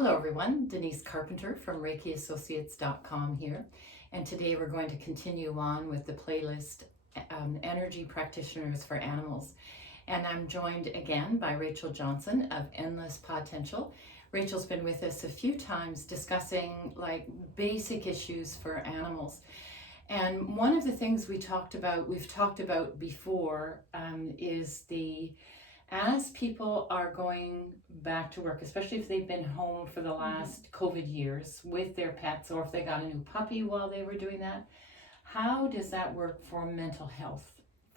Hello everyone, Denise Carpenter from ReikiAssociates.com here, and today we're going to continue on with the playlist Energy Practitioners for Animals. And I'm joined again by Rachel Johnson of Endless Potential. Rachel's been with us a few times discussing like basic issues for animals. And one of the things we've talked about before is as people are going back to work, especially if they've been home for the last COVID years with their pets, or if they got a new puppy while they were doing that, how does that work for mental health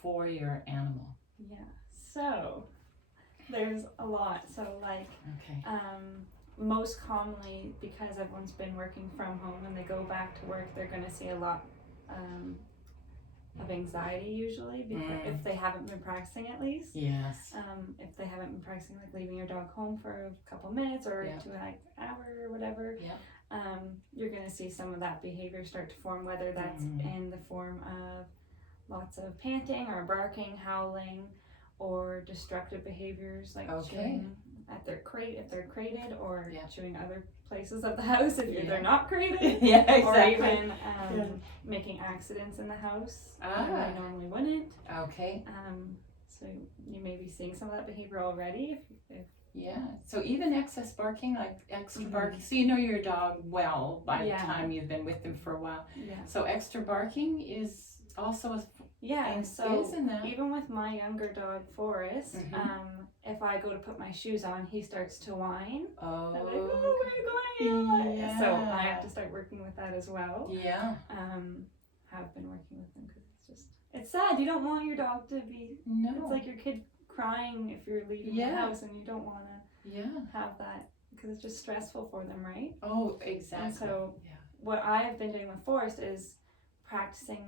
for your animal? Yeah, so there's a lot. So most commonly, because everyone's been working from home and they go back to work, they're going to see a lot of anxiety usually, because if they haven't been practicing, at least. Yes. If they haven't been practicing, like leaving your dog home for a couple minutes or to an hour or whatever, you're going to see some of that behavior start to form, whether that's in the form of lots of panting or barking, howling, or destructive behaviors like chewing at their crate if they're crated, or chewing other places of the house if they're not crated, or even making accidents in the house when they normally wouldn't. So you may be seeing some of that behavior already. So even excess barking, like extra barking. So you know your dog well by the time you've been with them for a while. So extra barking is also even with my younger dog Forrest, if I go to put my shoes on, he starts to whine. I'm like, oh, where are you going? So I have to start working with that as well. Have been working with them because it's sad. You don't want your dog to be. It's like your kid crying if you're leaving the house, and you don't want to have that, because it's just stressful for them, right? Oh, exactly. And so what I have been doing with Forrest is practicing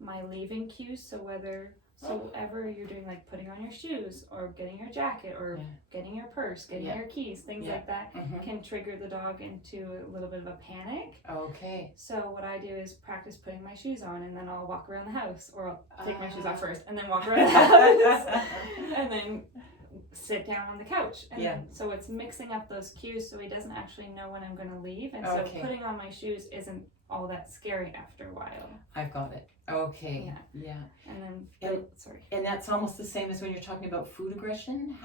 my leaving cues. So whatever you're doing, like putting on your shoes or getting your jacket or getting your purse, getting your keys, things like that, can trigger the dog into a little bit of a panic. So what I do is practice putting my shoes on, and then I'll walk around the house, or I'll take my shoes off first and then walk around the house and then sit down on the couch, and then, so it's mixing up those cues so he doesn't actually know when I'm going to leave, and so putting on my shoes isn't all that scary after a while. I've got it. And then and that's almost the same as when you're talking about food aggression.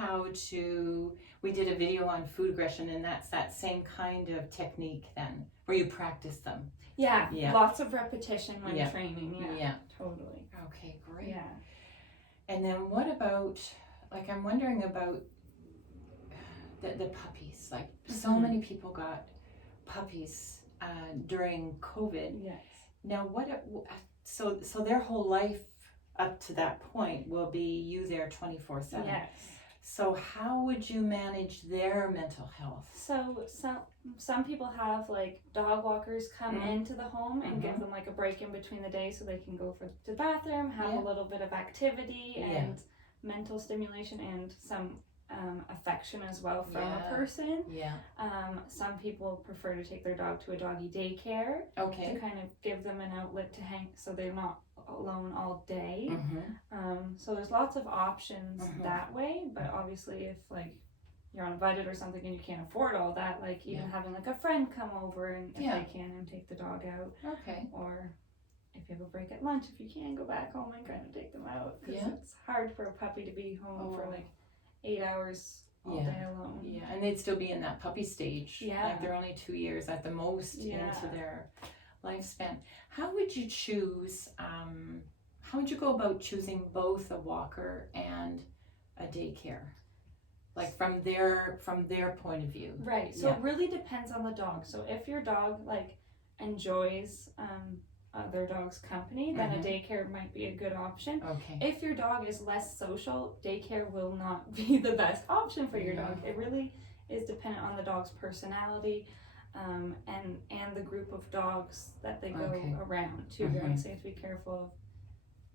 We did a video on food aggression, and that's that same kind of technique then, where you practice them. Lots of repetition when training. Totally. Okay, great. And then what about, like, I'm wondering about the puppies. Like, so many people got puppies during COVID. Now, so their whole life up to that point will be you there 24/7. So how would you manage their mental health? So some people have like dog walkers come into the home and give them like a break in between the day, so they can go to the bathroom, have a little bit of activity and mental stimulation, and some affection as well from a person. Some people prefer to take their dog to a doggy daycare to kind of give them an outlet to hang, so they're not alone all day. So there's lots of options that way, but obviously if like you're uninvited or something and you can't afford all that, like even having like a friend come over and if they can, and take the dog out, or if you have a break at lunch, if you can, go back home and kind of take them out, because it's hard for a puppy to be home for like 8 hours all day alone. And they'd still be in that puppy stage. Like they're only 2 years at the most into their lifespan. How would you choose, how would you go about choosing both a walker and a daycare? Like from their point of view. Right. So it really depends on the dog. So if your dog like enjoys their dog's company, then a daycare might be a good option. If your dog is less social, daycare will not be the best option for your dog. It really is dependent on the dog's personality, and the group of dogs that they go around too. Right? So you have to be careful of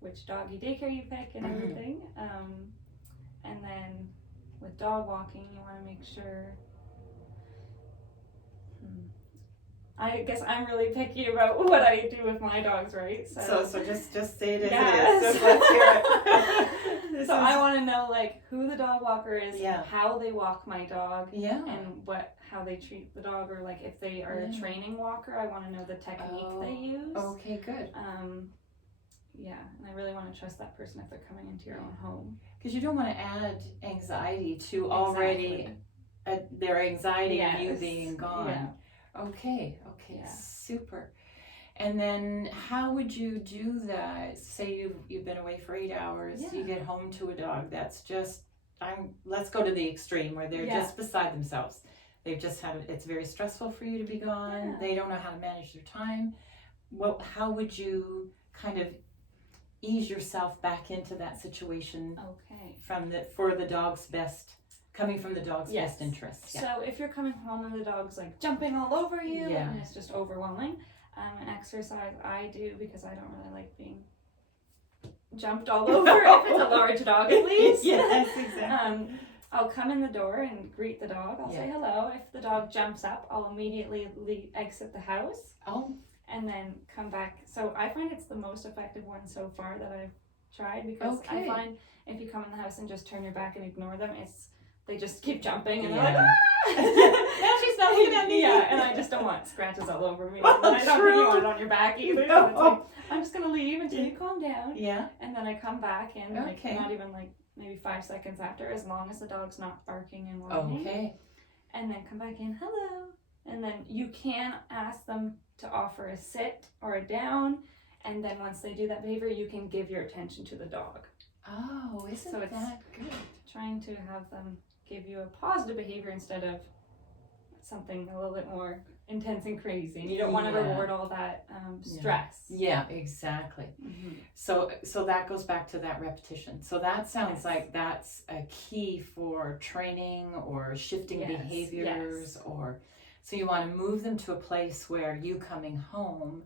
which doggy daycare you pick and everything. And then with dog walking, you want to make sure I guess I'm really picky about what I do with my dogs, right? So just say it as Yes. it is. Just let's hear it. So I want to know like who the dog walker is, Yeah. how they walk my dog, Yeah. and how they treat the dog, or like if they are a training walker, I want to know the technique they use. Okay, good. Yeah, and I really want to trust that person if they're coming into your own home. Because you don't want to add anxiety to already their anxiety of you being gone. Yeah. Okay, super. And then how would you do that? Say you've been away for 8 hours, you get home to a dog that's just, let's go to the extreme where they're just beside themselves. They've just it's very stressful for you to be gone. They don't know how to manage their time. How would you kind of ease yourself back into that situation for the dog's best, coming from the dog's best interest? Yeah. So if you're coming home and the dog's like jumping all over you and it's just overwhelming, an exercise I do, because I don't really like being jumped all over if it's a large dog at least. Yes, exactly. I'll come in the door and greet the dog. I'll say hello. If the dog jumps up, I'll immediately exit the house. And then come back. So I find it's the most effective one so far that I've tried, because I find if you come in the house and just turn your back and ignore them, they just keep jumping and they're like, now she's not looking at me. And I just don't want scratches all over me. And I don't really want it on your back either. So it's like, I'm just gonna leave until you calm down. Yeah. And then I come back in like not even like maybe 5 seconds after, as long as the dog's not barking and whining. Okay. And then come back in, hello. And then you can ask them to offer a sit or a down, and then once they do that behavior, you can give your attention to the dog. Oh, isn't that good? Trying to have them give you a positive behavior instead of something a little bit more intense and crazy. And you don't want to reward all that stress. Yeah, exactly. Mm-hmm. So that goes back to that repetition. So that sounds like that's a key for training or shifting behaviors or... So you want to move them to a place where you coming home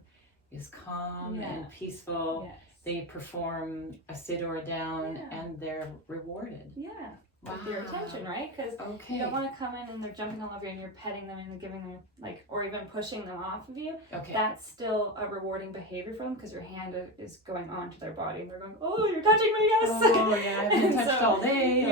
is calm and peaceful. Yes. They perform a sit or a down and they're rewarded. Yeah. With their attention, right? Because you don't want to come in and they're jumping all over you and you're petting them and giving them or even pushing them off of you. Okay. That's still a rewarding behavior for them, because your hand is going onto their body and they're going, oh, you're touching me, yes. Oh yeah, I've been touched all day.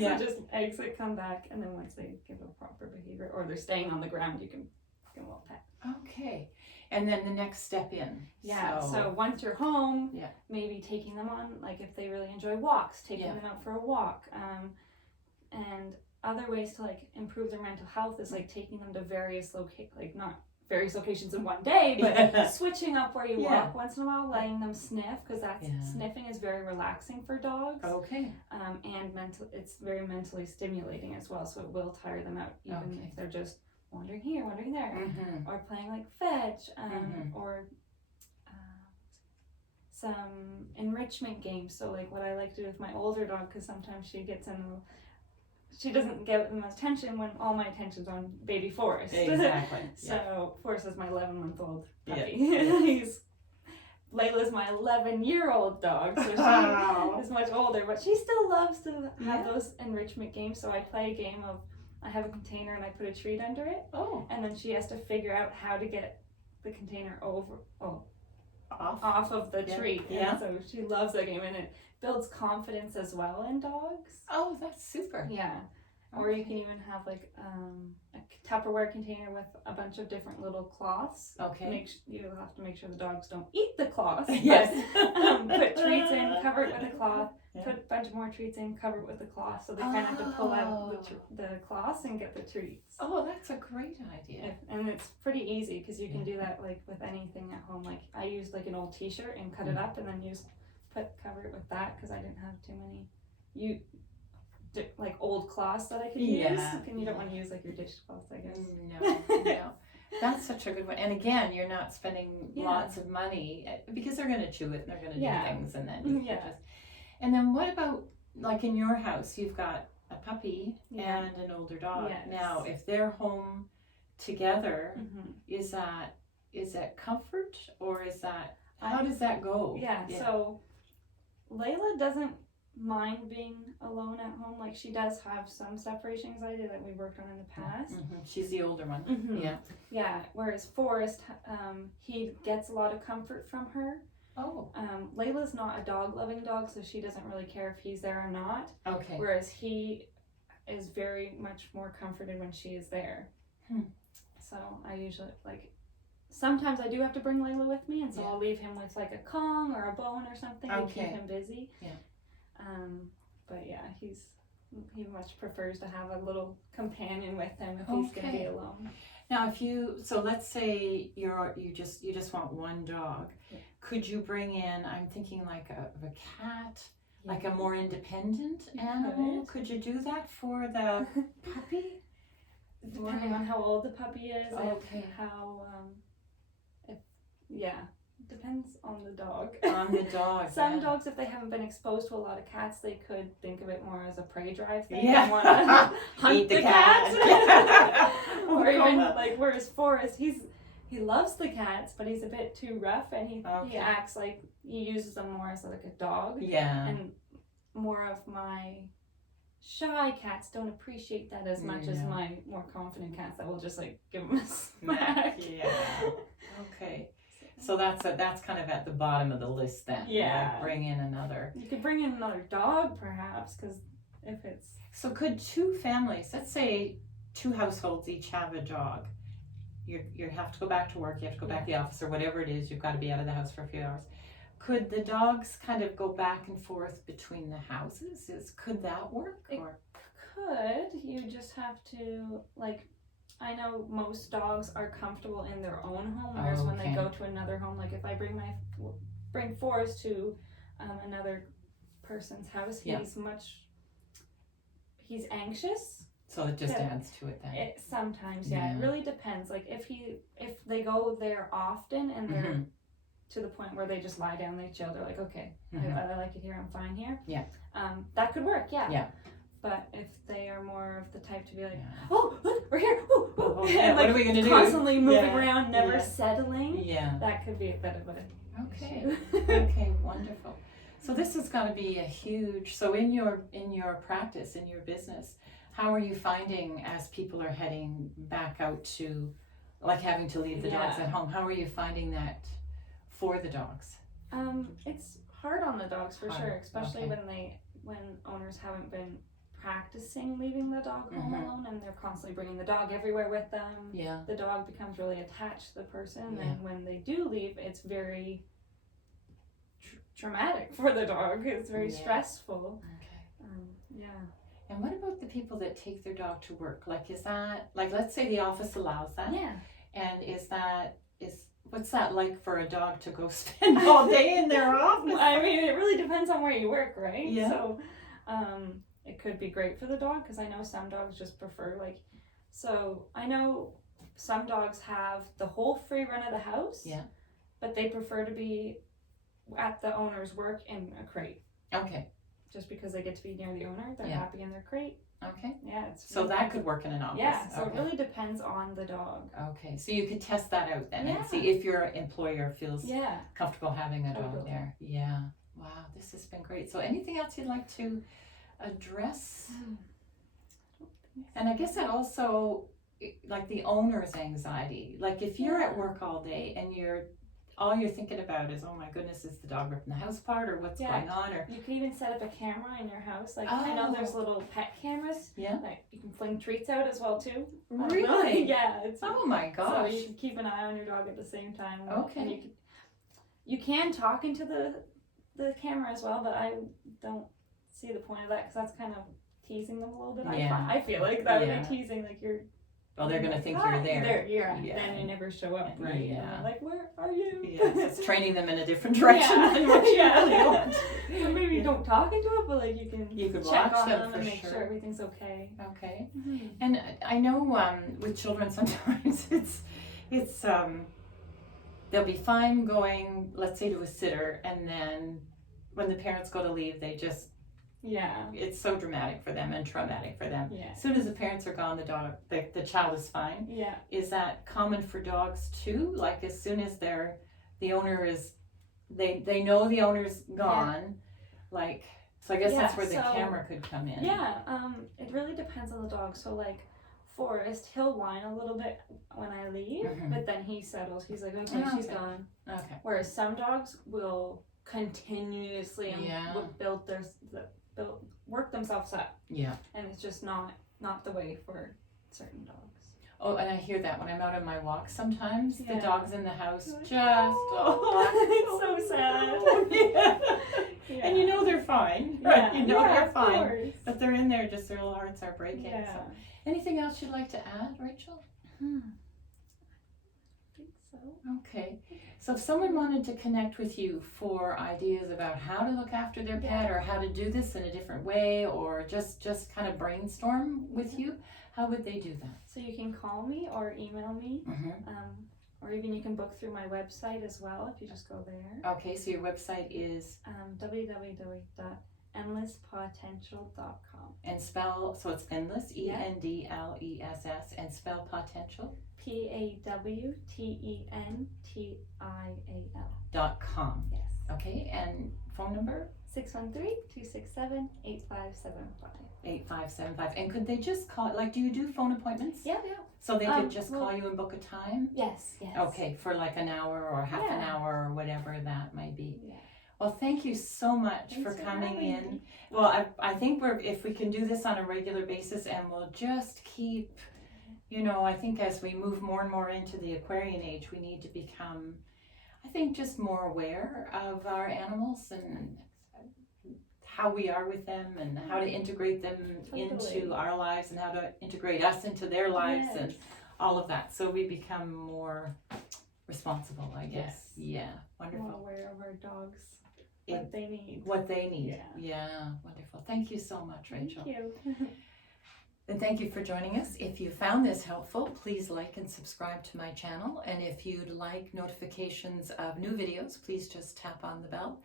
So just exit, come back, and then once they give a proper behavior or they're staying on the ground, you can give them a little pet. Okay. And then the next step in. Yeah. So once you're home, maybe taking them on, like if they really enjoy walks, taking them out for a walk. And other ways to like improve their mental health is like taking them to various not various locations in one day, but switching up where you walk once in a while, letting them sniff, because sniffing is very relaxing for dogs. Okay. And it's very mentally stimulating as well, so it will tire them out even if they're just wandering here, wandering there, or playing like fetch, or some enrichment games. So like what I like to do with my older dog, because sometimes she doesn't get as much attention when all my attention's on baby Forrest. Exactly. So Forrest is my 11-month-old puppy. Layla's my 11-year-old dog, so she is much older, but she still loves to have those enrichment games. So I play a game of, I have a container and I put a treat under it. Oh. And then she has to figure out how to get the container off of the treat. Yeah. And so she loves that game, and it builds confidence as well in dogs. Oh, that's super. Yeah. Or you can even have like a Tupperware container with a bunch of different little cloths. Okay. You'll have to make sure the dogs don't eat the cloths. Yes. Put treats in, cover it with a cloth. Put a bunch more treats in, cover it with a cloth, so they kind of have to pull out the cloths and get the treats. Oh, that's a great idea. And it's pretty easy, because you can do that like with anything at home. Like I used like an old t-shirt and cut it up, and then cover it with that, because I didn't have too many like old cloths that I could use. And you don't want to use like your dishcloths, I guess. No. That's such a good one. And again, you're not spending lots of money, because they're going to chew it and they're going to do things, and then you just... And then what about, like in your house, you've got a puppy and an older dog. Yes. Now, if they're home together, is that comfort, or is that, how does that go? Yeah, so Layla doesn't mind being alone at home. Like, she does have some separation anxiety that we worked on in the past. She's the older one. Yeah, whereas Forrest, he gets a lot of comfort from her. Layla's not a dog loving dog, so she doesn't really care if he's there or not. Whereas he is very much more comforted when she is there. So I usually, like, sometimes I do have to bring Layla with me, and so I'll leave him with like a Kong or a bone or something to keep him busy. But yeah, he much prefers to have a little companion with him if he's gonna be alone. Now, so let's say you just want one dog, could you bring in? I'm thinking like a cat, like a more independent animal. Could you do that for the puppy? Depending on how old the puppy is and how depends on the dog. Some dogs, if they haven't been exposed to a lot of cats, they could think of it more as a prey drive thing. And want to hunt the cat. Or even like, whereas Forrest, he loves the cats, but he's a bit too rough, and he acts like he uses them more as like a dog. And more of my shy cats don't appreciate that as much as my more confident cats that will just like give them a smack. So that's kind of at the bottom of the list then. Like bring in another. You could bring in another dog perhaps, because if it's... So could two families, let's say 2 households each have a dog. You have to go back to work, you have to go back to the office or whatever it is, you've got to be out of the house for a few hours. Could the dogs kind of go back and forth between the houses? Could that work? It could. You just have to, like, I know most dogs are comfortable in their own home, whereas when they go to another home, like if I bring Forrest to another person's house, he's anxious. So it just adds to it then. Sometimes, it really depends. Like if they go there often and they're to the point where they just lie down, they chill, they're like, okay, I like it here, I'm fine here. That could work. But if they are more of the type to be like, oh, look, we're here, and like, what are we going to do? Constantly moving around, never settling. That could be a bit of a issue. Okay, wonderful. So this has got to be a huge. So in your practice, in your business, how are you finding as people are heading back out to, like having to leave the dogs at home? How are you finding that for the dogs? It's hard on the dogs for sure, especially when owners haven't been practicing leaving the dog home alone, and they're constantly bringing the dog everywhere with them. The dog becomes really attached to the person, and when they do leave, it's very traumatic for the dog. It's very stressful. And what about the people that take their dog to work? Like, is that, like, let's say the office allows that, and what's that like for a dog to go spend all day in their office? I mean, it really depends on where you work, right? So it could be great for the dog, because I know some dogs just prefer, like, so I know some dogs have the whole free run of the house, but they prefer to be at the owner's work in a crate. Just because they get to be near the owner, they're happy in their crate. So that could work in an office. So it really depends on the dog. So you could test that out then and see if your employer feels comfortable having a dog there. Wow, this has been great. So anything else you'd like to address? And I guess that also, like the owner's anxiety, like if you're at work all day and all you're thinking about is, oh my goodness, is the dog ripping the house apart, or what's going on? Or you can even set up a camera in your house. Like I know there's little pet cameras. Like you can fling treats out as well too. Really? It's, oh my gosh. So you can keep an eye on your dog at the same time. And you can talk into the camera as well, but I don't see the point of that, because that's kind of teasing them a little bit. I feel like that would be teasing, like you're... Well, they're going to think you're there. Then you never show up, right? Like, where are you? It's training them in a different direction than what you really want. So maybe you don't talk into it, but like you can check watch on them for and make sure everything's okay. And I know with children sometimes it's they'll be fine going, let's say, to a sitter, and then when the parents go to leave, they just it's so dramatic for them and traumatic for them. As soon as the parents are gone, the child is fine. Is that common for dogs too? Like as soon as the owner is, they know the owner's gone, like So I guess that's Yeah, where the so- camera could come in. Yeah, it really depends on the dog. So like Forrest, he'll whine a little bit when I leave, Mhm. but then he settles. He's like, okay, Oh, she's okay. gone. Okay. Whereas some dogs will continuously and Yeah. will work themselves up, Yeah. and it's just not the way for certain dogs. Oh, and I hear that when I'm out on my walks sometimes. The Yeah. dogs in the house You're like, just, oh, it's so sad. Yeah. And you know they're fine, Yeah, right? You know they're of fine. course. But they're in there, just their little hearts are breaking. Yeah. So. Anything else you'd like to add, Rachel? I think so. Okay. So if someone wanted to connect with you for ideas about how to look after their pet or how to do this in a different way or just kind of brainstorm with you, how would they do that? So you can call me or email me, Mm-hmm. or even you can book through my website as well if you just go there. Okay, so your website is www.endlesspotential.com. and spell, so it's endless, Yeah. ENDLESS, and spell potential PAWTENTIAL.com. .com. Yes. Okay, and phone number 613-267-8575. 8575. And could they just call, like, do you do phone appointments? Yeah. So they could just call you and book a time? Yes. Okay, for like an hour or half an hour or whatever that might be. Yeah. Well, thank you so much Thanks for coming having in. me. Well, I think if we can do this on a regular basis and we'll just keep, I think as we move more and more into the Aquarian age, we need to become, I think, just more aware of our animals and how we are with them and how to integrate them into our lives and how to integrate us into their lives and all of that. So we become more responsible, I guess. Yes. Yeah, wonderful. More aware of our dogs, what they need. Yeah, wonderful. Thank you so much, Rachel. Thank you. And thank you for joining us. If you found this helpful, please like and subscribe to my channel. And if you'd like notifications of new videos, please just tap on the bell.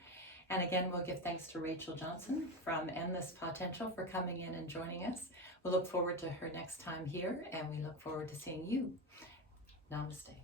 And again, we'll give thanks to Rachel Johnson from Endless Potential for coming in and joining us. We'll look forward to her next time here, and we look forward to seeing you. Namaste.